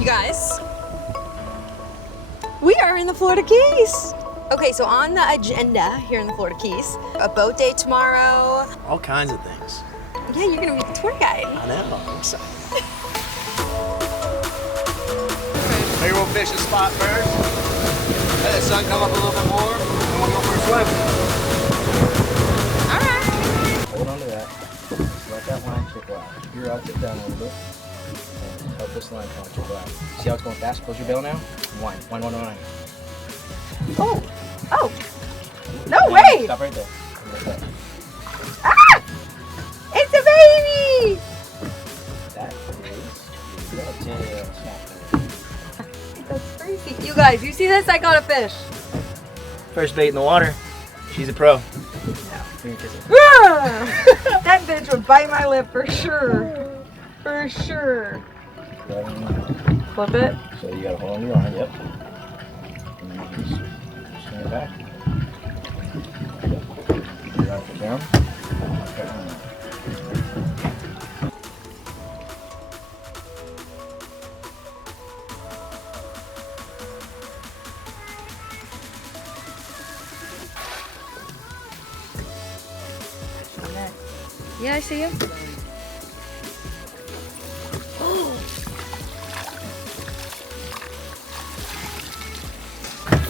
You guys, we are in the Florida Keys. Okay, so on the agenda here in the Florida Keys, a boat day tomorrow. All kinds of things. Yeah, you're gonna be the tour guide. I know, I'm excited. Maybe we'll fish the spot first. Let the sun come up a little bit more, and we'll go for a swim. All right. Hold on to that. Just let that line trickle out. Keep your rod tip down a little bit. And help this line come trickle out. See how it's going fast? Close your bail now. One. Oh, oh, no way! Stop right there. Ah! It's a baby! That is a tail snapper. That's crazy. You guys, you see this? I got a fish. First bait in the water. She's a pro. Bring your kiss it. Ah! That bitch would bite my lip for sure. For sure. Flip it. So you gotta hold on your line, yep. And then you just swing it back. Drop it down. Yeah, I see you.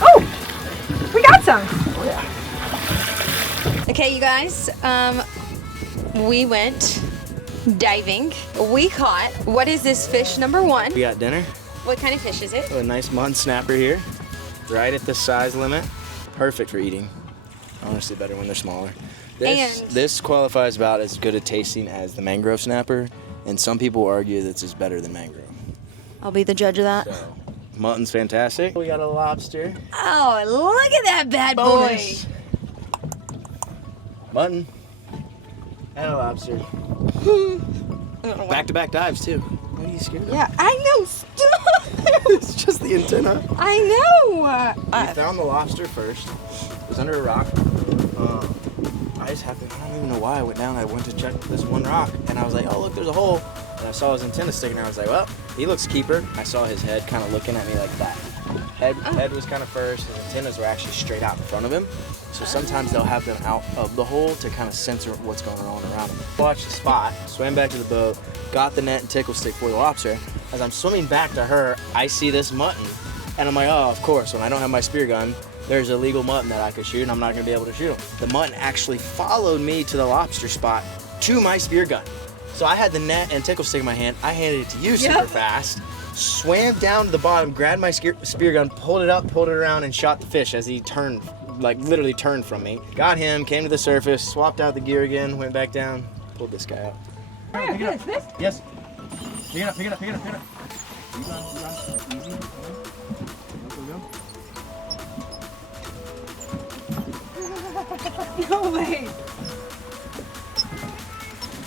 Oh, we got some. Oh yeah. Okay, you guys, we went diving. We caught, what is this fish number one? We got dinner. What kind of fish is it? A nice mud snapper here. Right at the size limit. Perfect for eating. Honestly, better when they're smaller. This qualifies about as good a tasting as the mangrove snapper, and some people argue that this is better than mangrove. I'll be the judge of that. So, mutton's fantastic. We got a lobster. Oh, look at that bad Bonus. boy. Mutton. And a lobster. Back-to-back dives, too. What are you scared of? Yeah, I know. Stop. It's just the antenna. I know. We found the lobster first. It was under a rock. I don't even know why I went down. I went to check this one rock, and I was like, oh, look, there's a hole. And I saw his antenna sticking there. I was like, well, he looks keeper. I saw his head kind of looking at me like that. Head was kind of first. His antennas were actually straight out in front of him. So sometimes they'll have them out of the hole to kind of censor what's going on around him. Watched the spot, swam back to the boat, got the net and tickle stick for the lobster. As I'm swimming back to her, I see this mutton, and I'm like, oh, of course, when I don't have my spear gun, there's a legal mutton that I could shoot, and I'm not gonna be able to shoot him. The mutton actually followed me to the lobster spot to my spear gun. So I had the net and tickle stick in my hand. I handed it to you super fast, swam down to the bottom, grabbed my spear gun, pulled it up, pulled it around, and shot the fish as he turned, like literally turned from me. Got him, came to the surface, swapped out the gear again, went back down, pulled this guy out. Pick it up. Yes. Pick it up, pick it up, pick it up, pick it up. You got it, easy. No way.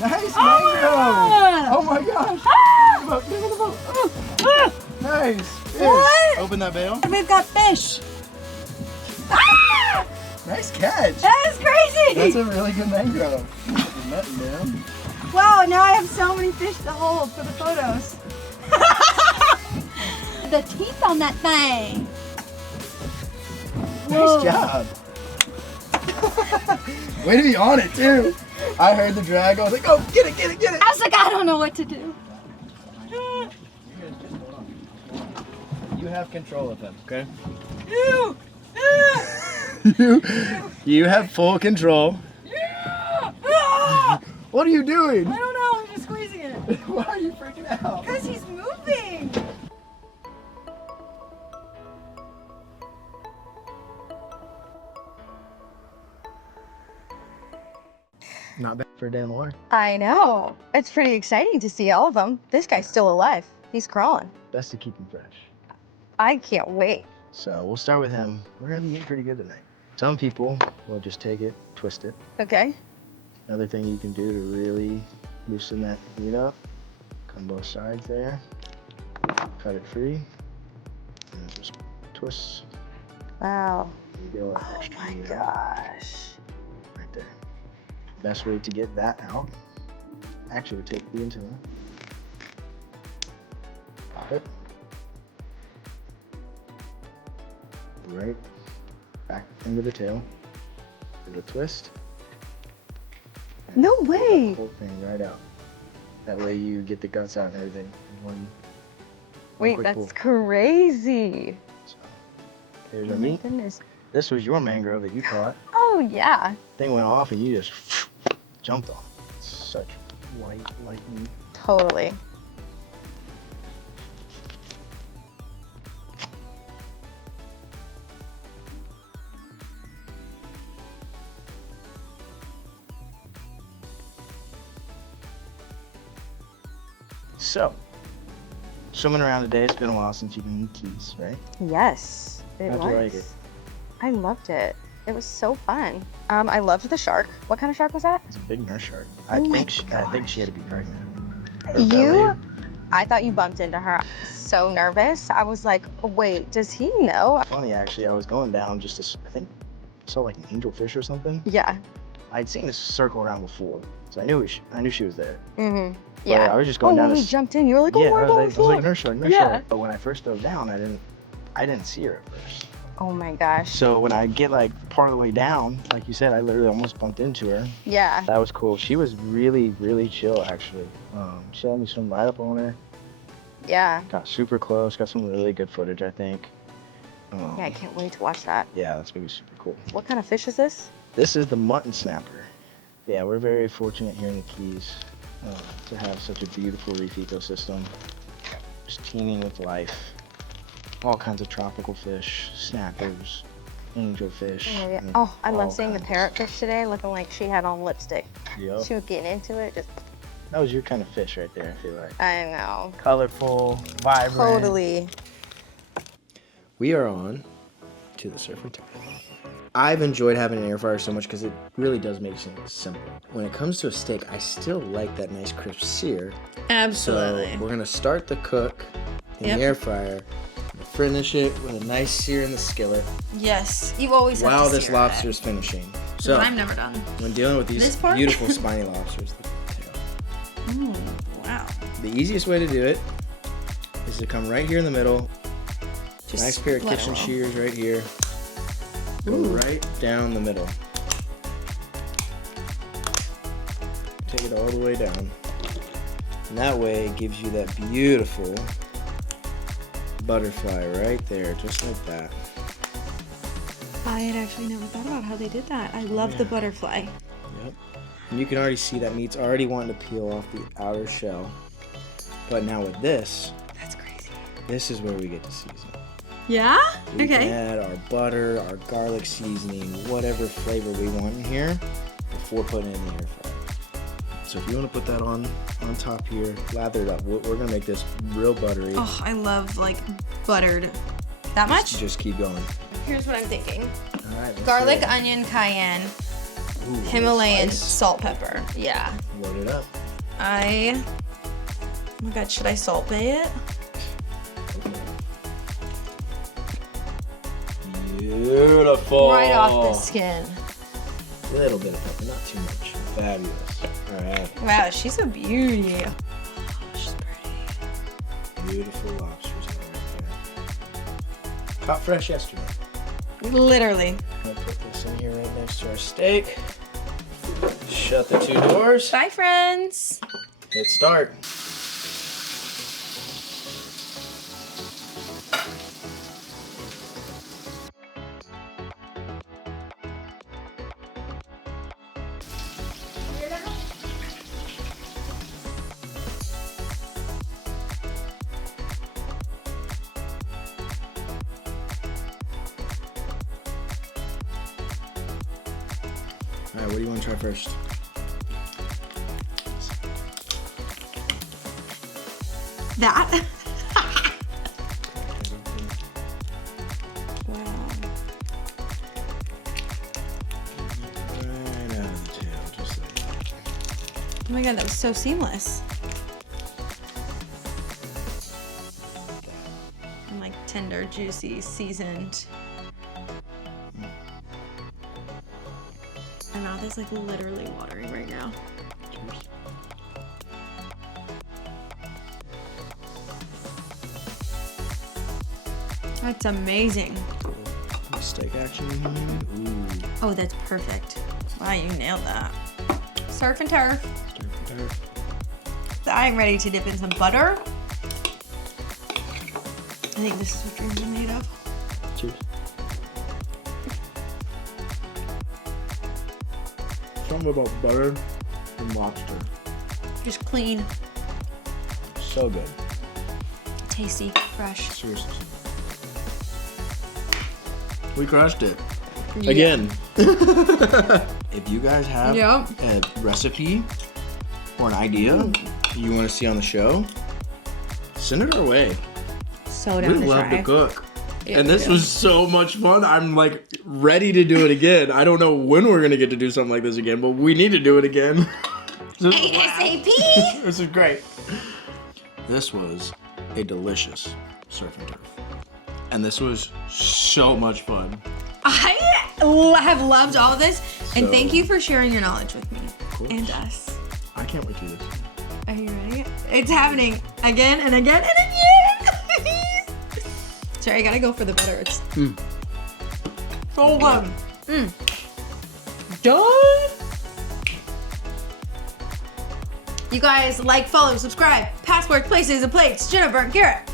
Nice mangrove! Oh my gosh! Get in the boat. Nice! Fish. What? Open that bail. We've got fish. Ah! Nice catch! That is crazy. That's a really good mangrove. There's nothing down. Wow, now I have so many fish to hold for the photos. The teeth on that thing. Nice job. Way to be on it too. I heard the drag. I was like, oh, get it, get it, get it. I was like, I don't know what to do. You have control of him, okay? Ew. You have full control. What are you doing? I don't know, I'm just squeezing it. Why are you freaking out? Because he's moving. Not bad for a day in the water. I know. It's pretty exciting to see all of them. This guy's still alive. He's crawling. Best to keep him fresh. I can't wait. So we'll start with him. We're gonna be eating pretty good tonight. Some people will just take it, twist it. Okay. Another thing you can do to really loosen that meat up, come both sides there, cut it free, and just twist. Wow. Oh my gosh. Right there. Best way to get that out, actually would take the antenna, pop it, right back into the tail. Give it a twist. No Pull way. the whole thing right out. That way you get the guts out and everything. in one Wait, quick that's pull. crazy. So, there's Oh our my meat. goodness. This was your mangrove that you caught. Oh yeah. Thing went off and you just jumped on it. Such white lightning. Totally. So, swimming around today, it's been a while since you've been in the Keys, right? Yes, it How'd was. you like it? I loved it. It was so fun. I loved the shark. What kind of shark was that? It's a big nurse shark. Oh I my think she had to be pregnant. Or You? belly. I thought you bumped into her. So nervous. I was like, wait, does he know? Funny actually, I was going down just to, I think, saw like an angelfish or something. Yeah. I'd seen this circle around before, so I knew she was there. Mm-hmm. But Yeah. I was just going down when to we jumped in, you were like, oh yeah, my I God. was like nurse shark, nurse Yeah. shark. But when I first dove down, I didn't see her at first. Oh my gosh. So when I get like part of the way down, like you said, I literally almost bumped into her. Yeah. That was cool. She was really, really chill actually. She had me swim right up on her. Yeah. Got super close. Got some really good footage, I think. Yeah, I can't wait to watch that. Yeah, that's gonna be super cool. What kind of fish is this? This is the mutton snapper. Yeah, we're very fortunate here in the Keys to have such a beautiful reef ecosystem. Just teeming with life. All kinds of tropical fish, snappers, angelfish. Oh, yeah. I mean, Oh, I all love seeing the kinds. parrotfish today, looking like she had on lipstick. Yep. She was getting into it. Just, That was your kind of fish right there, I feel like. I know. Colorful, vibrant. Totally. We are on to the surfer table. I've enjoyed having an air fryer so much because it really does make things simple. When it comes to a steak, I still like that nice crisp sear. Absolutely. So we're gonna start the cook in Yep. the air fryer, finish it with a nice sear in the skillet Yes, you always while this lobster is finishing. So I'm never done. when dealing with these This part? beautiful spiny lobsters, Wow. the easiest way to do it is to come right here in the middle. Just Nice pair of let it kitchen roll. shears right here. Go Ooh. right down the middle. Take it all the way down. And that way it gives you that beautiful butterfly right there, just like that. I had actually never thought about how they did that. I love the butterfly. Yep. And you can already see that meat's already wanting to peel off the outer shell. But now with this, That's crazy. this is where we get to season. Yeah? We can Okay. add our butter, our garlic seasoning, whatever flavor we want in here before putting it in the air fryer. So if you want to put that on top here, lather it up. We're going to make this real buttery. Oh, I love like buttered. That much? Just keep going. Here's what I'm thinking. All right. let's Garlic, do it. onion, cayenne, Ooh, Himalayan slice. salt, pepper. Yeah. Load it up. Oh my God, should I salt bay it? Beautiful. Right off the skin. A little bit of pepper, not too much. Fabulous. All right. Wow, she's a beauty. She's pretty. Beautiful lobsters right there. Caught fresh yesterday. Literally. I'm gonna put this in here right next to our steak. Shut the two doors. Bye, friends. Hit start. All right, what do you want to try first? That? Wow. Right out of the tail, just like that. Oh my God, that was so seamless. And like tender, juicy, seasoned. My mouth is like literally watering right now. That's amazing. steak action here. Ooh. Oh, that's perfect. Wow, you nailed that. Surf and turf. Surf and turf. I'm ready to dip in some butter. I think this is what dreams are made of. Cheers. Something about butter and lobster. Just clean, So good. tasty, fresh. Seriously. We crushed it. Yeah. Again. If you guys have Yep. a recipe or an idea you want to see on the show, send it our way. So down We to love try. to cook. Yeah, And this we do. was so much fun. I'm like ready to do it again. I don't know when we're gonna get to do something like this again, but we need to do it again. ASAP. This is great. This was a delicious surf and turf. And this was so much fun. I have loved all of this, and So- thank you for sharing your knowledge with me course. and us. I can't wait to do this. Are you ready? It's happening again and again and again. Sorry, I gotta go for the butter. It's so good. Done. You guys like, follow, subscribe, passport, places, and plates, Jennifer and Garrett.